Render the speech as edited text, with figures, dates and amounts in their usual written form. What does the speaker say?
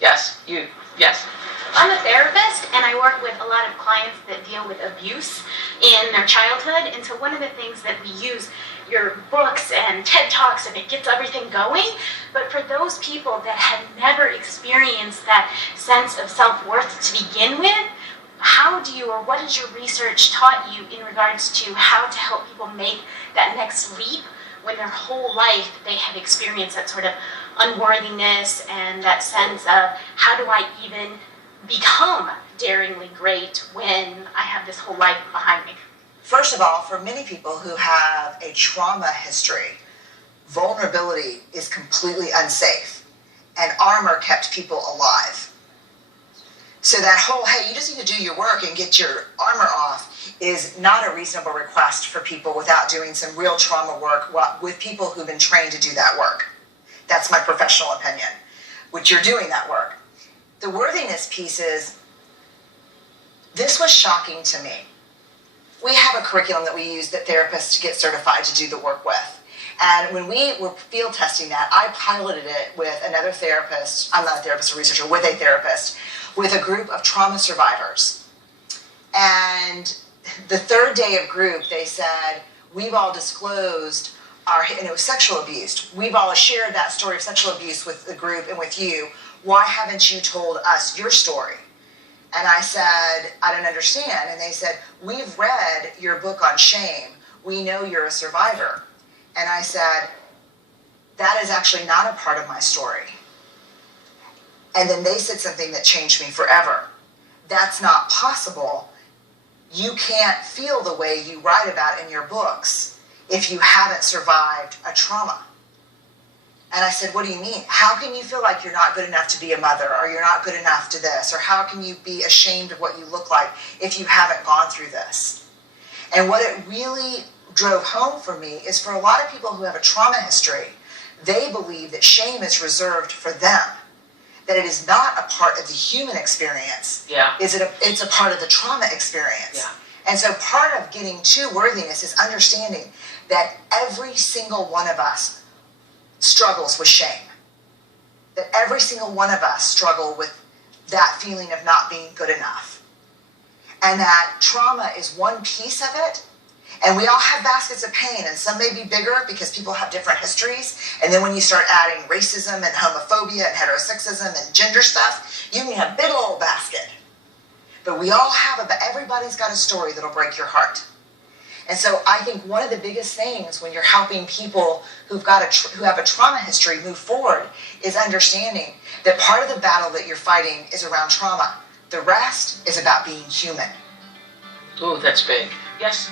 Yes. I'm a therapist, and I work with a lot of clients that deal with abuse in their childhood. And so one of the things that we use your books and TED Talks, and it gets everything going. But for those people that have never experienced that sense of self-worth to begin with, how do you, or what has your research taught you in regards to how to help people make that next leap when their whole life they have experienced that sort of unworthiness and that sense of how do I even become daringly great when I have this whole life behind me? First of all, for many people who have a trauma history, vulnerability is completely unsafe, and armor kept people alive. So that whole, hey, you just need to do your work and get your armor off is not a reasonable request for people without doing some real trauma work with people who've been trained to do that work. That's my professional opinion, which you're doing that work. The worthiness piece is, this was shocking to me. We have a curriculum that we use that therapists get certified to do the work with. And when we were field testing that, I piloted it with another therapist, I'm not a therapist or researcher, with a therapist, with a group of trauma survivors. And the third day of group, they said, we've all disclosed and it was sexual abuse. We've all shared that story of sexual abuse with the group and with you. Why haven't you told us your story? And I said, I don't understand. And they said, we've read your book on shame. We know you're a survivor. And I said, that is actually not a part of my story. And then they said something that changed me forever. That's not possible. You can't feel the way you write about in your books if you haven't survived a trauma. And I said, what do you mean? How can you feel like you're not good enough to be a mother, or you're not good enough to this, or how can you be ashamed of what you look like if you haven't gone through this? And what it really drove home for me is, for a lot of people who have a trauma history, they believe that shame is reserved for them, that it is not a part of the human experience. Yeah. It's a part of the trauma experience. Yeah. And so part of getting to worthiness is understanding that every single one of us struggles with shame. That every single one of us struggle with that feeling of not being good enough. And that trauma is one piece of it. And we all have baskets of pain, and some may be bigger because people have different histories. And then when you start adding racism and homophobia and heterosexism and gender stuff, you can have a big old basket. But we all have everybody's got a story that'll break your heart. And so I think one of the biggest things when you're helping people who have a trauma history move forward is understanding that part of the battle that you're fighting is around trauma. The rest is about being human. Ooh, that's big. Yes.